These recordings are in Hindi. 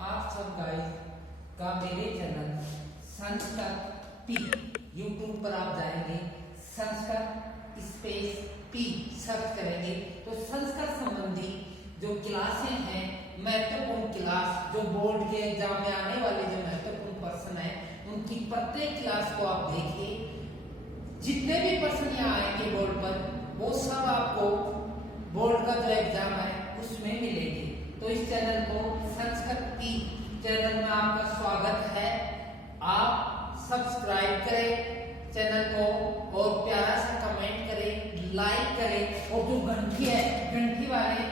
आप सब गाइस का मेरे चैनल संस्कृत पी यूट्यूब पर आप जाएंगे, संस्कृत स्पेस पी सर्च करेंगे तो संस्कृत संबंधी जो क्लासें हैं, महत्वपूर्ण क्लास जो बोर्ड के एग्जाम में आने वाले जो महत्वपूर्ण प्रश्न है उनकी प्रत्येक क्लास को आप देखिए। जितने भी प्रश्न यहाँ आएंगे बोर्ड पर वो सब आपको बोर्ड का जो एग्जाम है उसमें मिलेंगे। तो इस चैनल को संस्कृत पी चैनल में आपका स्वागत है। आप सब्सक्राइब करें चैनल को और प्यारा सा कमेंट करें, लाइक करें और जो घंटी है घंटी वाले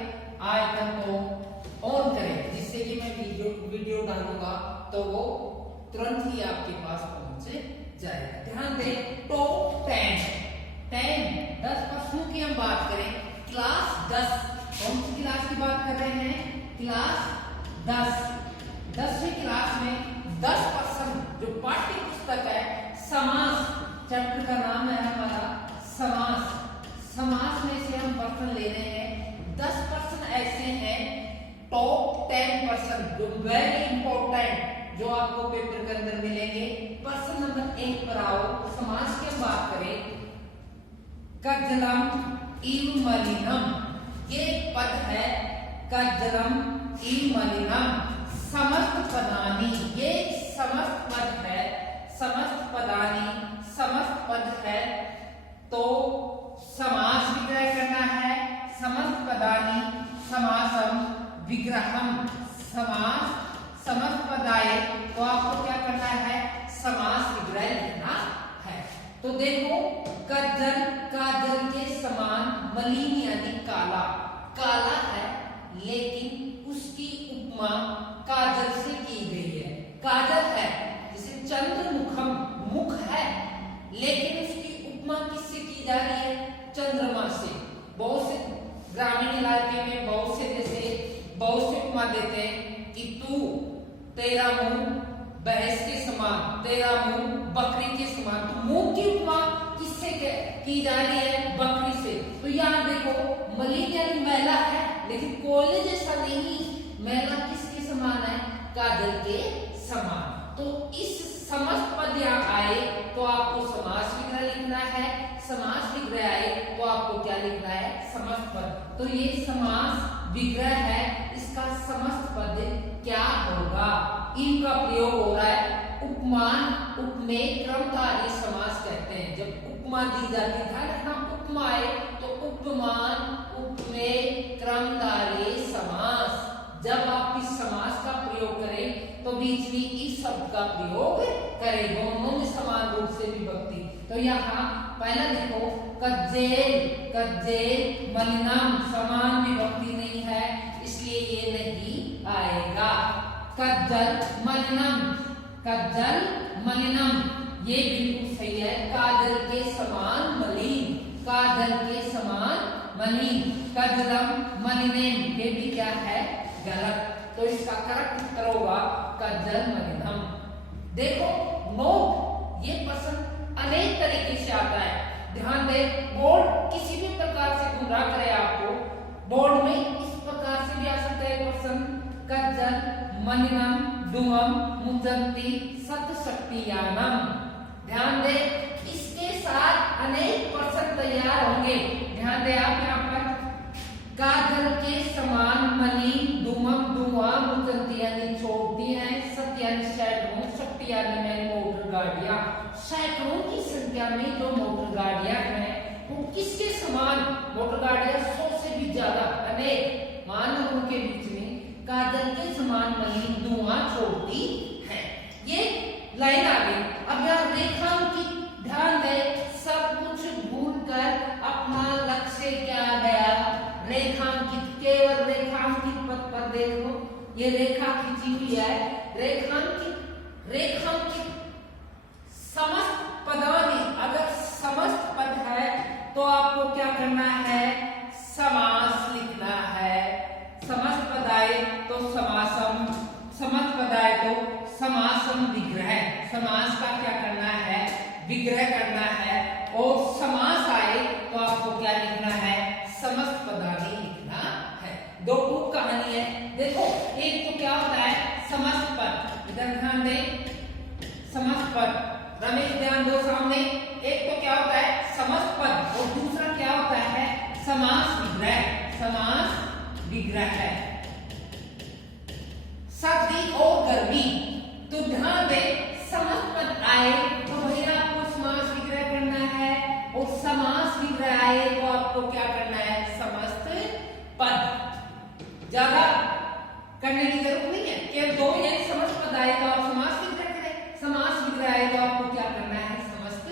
आइकन को ऑन करें, जिससे कि मैं वीडियो डालूंगा तो वो तुरंत ही आपके पास पहुंच जाएगा। ध्यान दें, टॉप 10 प्रश्नों की हम बात करें। क्लास 10, कौन सी क्लास की बात कर रहे हैं? क्लास 10वीं क्लास में 10 प्रश्न जो पाठ्य पुस्तक है समास, चैप्टर का नाम है हमारा समास में से हम प्रश्न ले रहे हैं। 10 प्रश्न ऐसे हैं, टॉप 10 प्रश्न जो वेरी इंपॉर्टेंट जो आपको पेपर के अंदर मिलेंगे। प्रश्न नंबर 1 पर आओ। समास की बात करें, कज्जलम इव मलिनम, ये पद है कज्जलम इव मलिनम, समस्त पदानी, ये समस्त पद है, समस्त पदानी समस्त पद है। तो समास विग्रह करना है, समस्त पदानी समासम विग्रहम, समास समस्त पद आए तो आपको क्या करना है? समास विग्रह लिखना है। तो देखो, कज्जल काजल के समान, मलिन यानी काला, काला है लेकिन उसकी उपमा काजल से की गई है। काजल है जैसे चंद्रमुखम, मुख है लेकिन उसकी उपमा किससे की जा रही है? चंद्रमा से। बहुत से ग्रामीण इलाके में बहुत से उपमा देते हैं कि तू, तेरा मुंह भैंस के समान, तेरा मुंह बकरी के समान। तो मुंह की उपमा किससे की जा रही है? बकरी से। तो यहाँ देखो, मलिन यानी मैला है लेकिन कोयले जैसा नहीं, मैला किसके समान है? काजल के समान। तो इस समस्त पद यहाँ आए तो आपको समास विग्रह लिखना है, समास विग्रह आए तो आपको क्या लिखना है? समस्त पद। तो ये समास विग्रह है, इसका समस्त पद क्या होगा? इनका प्रयोग हो रहा है उपमान, उपमेय, क्रमधारय समास कहते हैं। जब उपमा दी जाती है ना, उपमा आए तो उपमान, उपमेय, क्रमधारय समास। जब आप इस समास का प्रयोग करें तो बीच में इस शब्द का प्रयोग करें, दोनों में समान रूप से विभक्ति। तो यहाँ पहला देखो, कज्जेल, कज्जेल मलिनम, समान विभक्ति नहीं है इसलिए ये नहीं आएगा। कज्जल मलिनम, कज्जल मलिनम ये बिल्कुल सही है। काजल के समान मलिन, काजल के समान मलिन। कज्जलम मलिनेम ये भी क्या है? गलत। तो इसका करेक्ट उत्तर होगा कज्जल मलिनम। देखो, नोट, ये प्रश्न अनेक तरीके से आता है। ध्यान दे, बोर्ड किसी भी प्रकार से गुमराह करे आपको, बोर्ड में इस प्रकार से भी आ सकता है क्वेश्चन, कज्जल मलिनम डुमम मुदंती सतशक्तियानम। ध्यान दे, इसके साथ अनेक प्रश्न तैयार होंगे। ध्यान दे आप यहाँ पर, काजल के समान मलिन, डुमम धुआं, मुदंती यानी छोड़ती है, सत्य यानी सैकड़ों, शक्ति यानी मोटर गाड़ियां, सैकड़ों की संख्या में जो मोटर गाड़ियां हैं वो किसके समान? मोटर गाड़ियां 100 से भी ज्यादा, अनेक मानवों के बीच में काजल के समान मलिन धुआं छोड़ती है। ये लाइन आ गई। अब यहाँ रेखांकित, ध्यान दे, सब कुछ भूलकर अपना लक्ष्य क्या गया? रेखांकित, केवल रेखांकित पद पर देखो, ये रेखा खींची हुई है, रेखांकित, रेखांकित समस्त पदानी। अगर समस्त पद है तो आपको क्या करना है? समास लिखना है। समस्त पद आए तो समासम, समस्त पद आए तो समासम विग्रह, समास का क्या करना है? विग्रह करना है। और समास आए तो आपको क्या लिखना है? समस्त पदानी लिखना है। दो कहानी है, देखो, एक तो क्या होता है ध्यान दो सामने, एक तो क्या होता है समस्त पद और दूसरा क्या होता है समास विग्रह। समास विग्रह है सर्दी और गर्मी, तो ध्यान दे समस्त पद आए तो भैया आपको समास विग्रह करना है, और समास विग्रह आए तो आपको क्या करना है समस्त पद। ज्यादा करने की जरूरत नहीं है, केवल दो या समस्त पद आए तो आप समास विग्रह करें, समास विग्रह आए तो आपको क्या करना है समस्त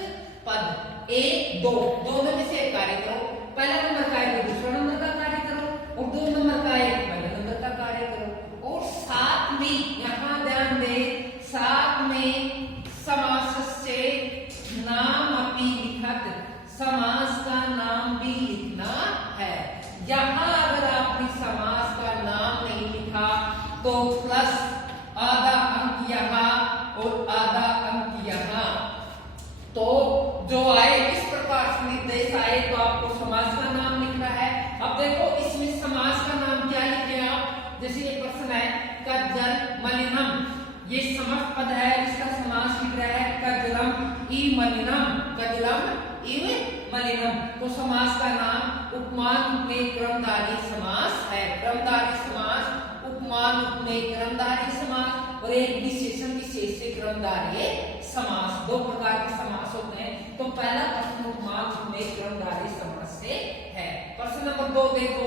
पद। एक दो दोनों में से एक कार्य करो, पहला नंबर का है तो दूसरा नंबर का कार्य करो, और दो नंबर का है पहले नंबर का कार्य करो। और साथ में यहाँ ध्यान दे साथ में समासस्य नाम अपि लिखत, समास का नाम भी लिखना है। यहाँ अगर आपने समास का नाम नहीं लिखा तो प्लस आधा अंक यहाँ और आधा अंक यहाँ, तो जो आए इस प्रकार से निर्देश आए तो आपको समास का नाम लिखना है। अब देखो इसमें समास का नाम क्या लिखे आप, जैसे ये प्रश्न है कज्जल मलिनम, ये समस्त पद है, इसका समास विग्रह है कज्जलम ई मलिनम, कज्जलम ई मलिनम, तो समास का नाम उपमान उपमेय क्रमधारी समास है। क्रमधारी समास, उपमान उपमेय क्रमधारी समास और एक विशेषण विशेष से क्रमधारी समास, दो प्रकार के समास होते हैं। तो पहला प्रश्न उपमान उपमेय क्रमधारी समास से है। प्रश्न नंबर 2 देखो,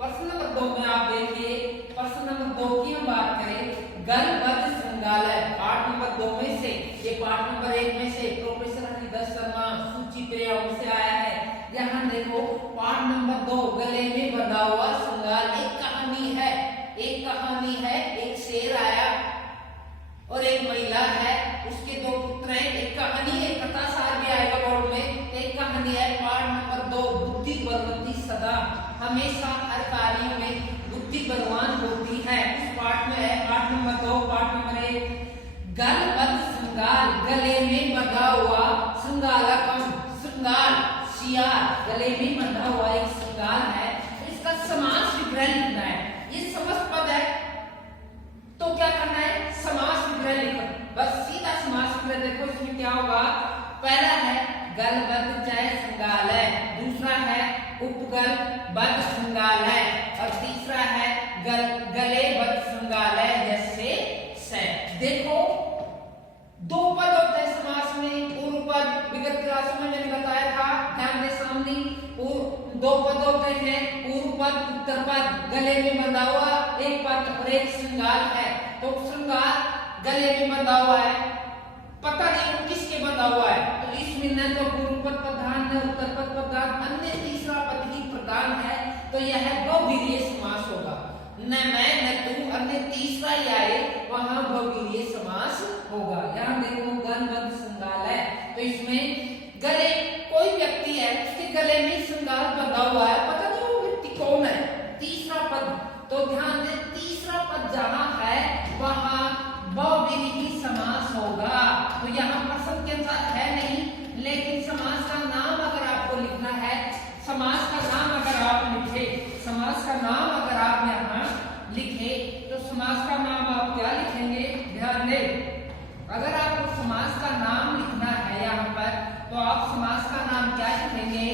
प्रश्न नंबर 2 में आप देखिए, प्रश्न नंबर 2 की हम बात करें गलबद्ध संग्रहालय, पाठ नंबर 2 में से, ये पाठ नंबर 1 में से प्रोफेसर हरिदास शर्मा सूची प्रेम से आया है। यहाँ देखो पाठ नंबर 2 गले में बंधा हुआ संगाल, एक कहानी है, एक कहानी है, एक शेर आया और एक महिला है, उसके दो पुत्र हैं, एक कहानी है, कथा सार भी आएगा बोर्ड में, एक कहानी है। पाठ नंबर 2 बुद्धि बलवती सदा, हमेशा हर कार्यों में बुद्धि बलवान होती है, उस पाठ में है। पाठ नंबर 2 पाठ नंबर 1 गलबद्ध संगाल, गले में बंधा हुआ संगालकम, संगाल शियार, गले में बंधा हुआ एक संगाल है, इसका समास विग्रह लिखना है। ये समस्त पद है तो क्या करना है समास विग्रह लिखो, बस सीधा समास विग्रह देखो। इसमें क्या होगा, पहला है गलबद्ध जय संगालय, दूसरा है उपगल बद्ध संगालय और तीसरा है गले बद्ध संगालय जैसे से। देखो दो पद होते हैं समास में, पूर्व पद विगत क्लासों में मैंने बताया था, ध्यान दे सामने, दो पद होते हैं, पूर्व पद उत्तर पद, गले में बंधा हुआ एक पद और एक श्रृंगार है, तो श्रृंगार गले में बंधा हुआ है, पता नहीं वो किसके बंधा हुआ है, तो इसमें न तो पूर्व पद प्रधान न उत्तर पद प्रधान, अन्य तीसरा पद ही प्रधान है, तो यह बहुवीर्य समास होगा। न मैं न तू, अन्य तीसरा ही आए वहां बहुवीर्य समास होगा। यहाँ देखो गलबद्ध संगालय, तो इसमें गले कोई व्यक्ति है, उसके गले में श्रृंगार बंधा हुआ है, पता नहीं वो व्यक्ति कौन है, तीसरा पद, तो ध्यान दे तीसरा पद जहां है वहां बहुव्रीहि समास होगा। तो यहाँ प्रश्न के अनुसार है नहीं, लेकिन समास का नाम अगर आपको लिखना है, समास का नाम अगर आप लिखे, समास का नाम अगर आप यहाँ लिखे तो समास का नाम आप क्या लिखेंगे, ध्यान दे, अगर आपको समास का नाम लिखना है यहाँ पर तो आप समास का नाम क्या लिखेंगे,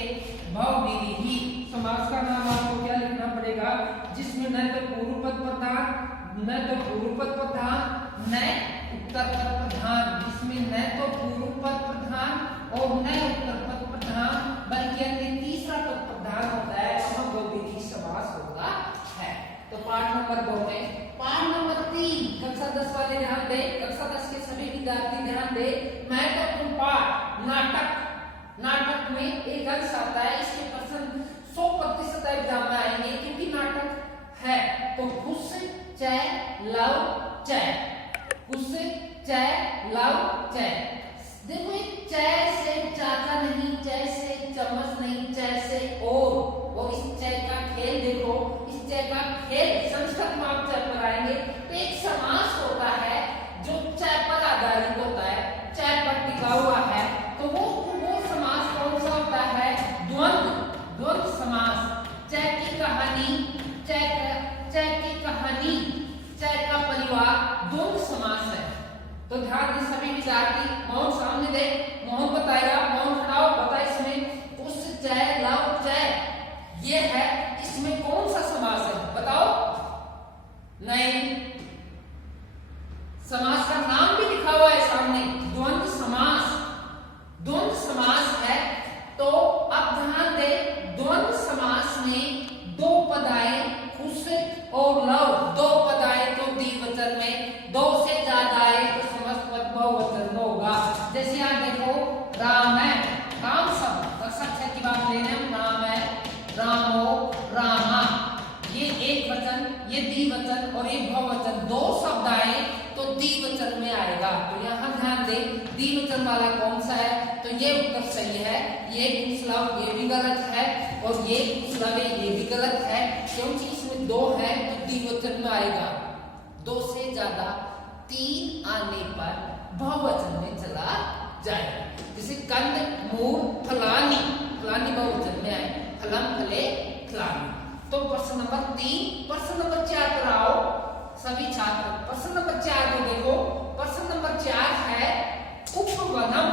बहुव्रीहि। समास का नाम आपको क्या लिखना पड़ेगा, जिसमें न तो पूर्व पद प्रधान, न तो पूर्व पद प्रधान, न उत्तर पद प्रधान, जिसमें न तो पूर्व पद प्रधान और न उत्तर पद प्रधान बल्कि अन्य तीसरा पद प्रधान होता है, वहां बहुव्रीहि समास होता है। तो पाठ नंबर 2 में, पाठ नंबर 3 कक्षा 10 वाले ध्यान दे, कक्षा 10 के सभी विद्यार्थी ध्यान दे, महत्वपूर्ण पाठ नाटक, नाटक में एक अंश आता है, इसके प्रश्न 100% एग्जाम में आएंगे क्योंकि नाटक है। तो खुश चय लव चय, खुश चय लव चय, देखो एक चय से चाचा नहीं, चय से चम्मच नहीं, चय से और इस चय का खेल देखो, इस चय का खेल संस्कृत में आप चय पर आएंगे तो एक समास होता है जो चय पर आधारित होता है, चय पर टिका हुआ है, तो वो समास कौन सा होता है, द्वंद्व, द्वंद्व समास। चय की कहानी, चय की कहानी, चय का परिवार द्वंद्व समास है। तो ध्यान दें सभी विद्यार्थी, मौन सामने दे, मोहन बताएगा, मोहन खड़ाओ, बता इसमें उस चय लव चय ये है, इसमें कौन सा समास है बताओ? नहीं, समास का नाम भी लिखा हुआ है सामने, द्वंद्व समास। द्वंद्व समास है तो अब ध्यान दे, द्वंद्व समास में दो पद आए उस और लव, दो पद आए तो द्विवचन में, दो से ज्यादा आए तो समस्त पद बहुवचन होगा। जैसे यहाँ देखो राम है, राम सब की बात ले रहे हैं, राम है, रामो, रामा, ये एक वचन, ये द्विवचन और एक बहुवचन, दो शब्द आए तो द्विवचन में आएगा। तो यहाँ ध्यान दे द्विवचन वाला कौन सा है, तो ये उत्तर सही है। ये कुशलव ये भी गलत है और ये कुशलव ये भी गलत है, क्योंकि इसमें दो है तो द्विवचन में आएगा। दो से ज्यादा तीन आने पर बहुवचन में चला जाएगा। जैसे कंद मूल फलानी, फलानी बहुवचन में आए, फलम फले फलानी। तो प्रश्न नंबर 3, प्रश्न नंबर 4 पर आओ सभी छात्र। प्रश्न नंबर 4 को देखो, प्रश्न नंबर 4 है उपवनम।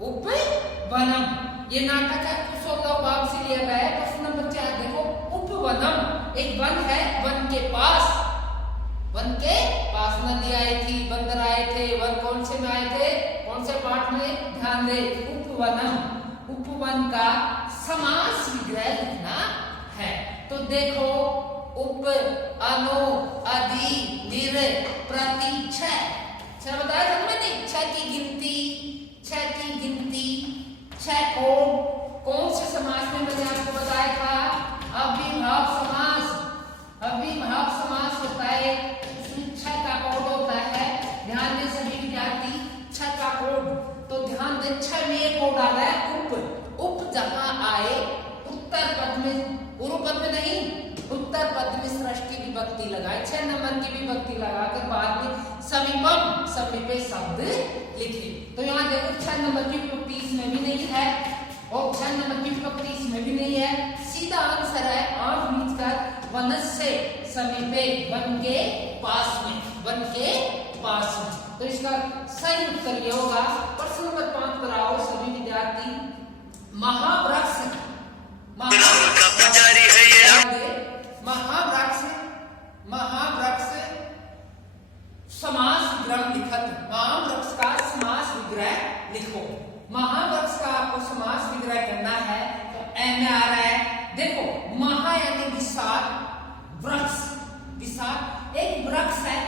उपवनम ये नाटक है कुशोत्तम बाब से लिया गया है। प्रश्न नंबर 4 देखो, उपवनम एक वन है, वन के पास, वन के पास नदी आई थी, बंदर आए थे, वन कौन से में आए थे, कौन से पाठ में, ध्यान दे, उपवनम। उपवन का समास विग्रह लिखना है। तो देखो उप, अनु, अधि, निर, प्रति, छह बताया था मैंने, छह की गिनती, छह को कौन से समास में मैंने आपको बताया था, अविभाव समास। अविभाव समास होता है, उसमें छह का कोड होता है। ध्यान दे सभी विद्यार्थी, छह का कोड, तो ध्यान दे छह में एक कोड आ गया उप जहां आए उत्तर पद में, पूर्व पद में नहीं, उत्तर पद में सृष्टि विभक्ति लगाए, 6 नंबर की विभक्ति लगाकर बाद में समीपम, समीपे शब्द लिखे। तो यहाँ देखो 6 नंबर की विभक्ति इसमें भी नहीं है और 6 नंबर की विभक्ति इसमें भी नहीं है। सीधा आंसर है आठ मिलकर वनस्य समीपे, वन के पास में, वन के पास में। तो इसका सही उत्तर ये होगा। प्रश्न नंबर 5 पर आओ सभी विद्यार्थी। महावृक्ष, महावृक्ष समास विग्रह लिखत, महावृक्ष का समास विग्रह लिखो। महावृक्ष का आपको समास विग्रह करना है तो एम में आ रहा है। देखो महा यानी विशाल, वृक्ष विशाल, एक वृक्ष है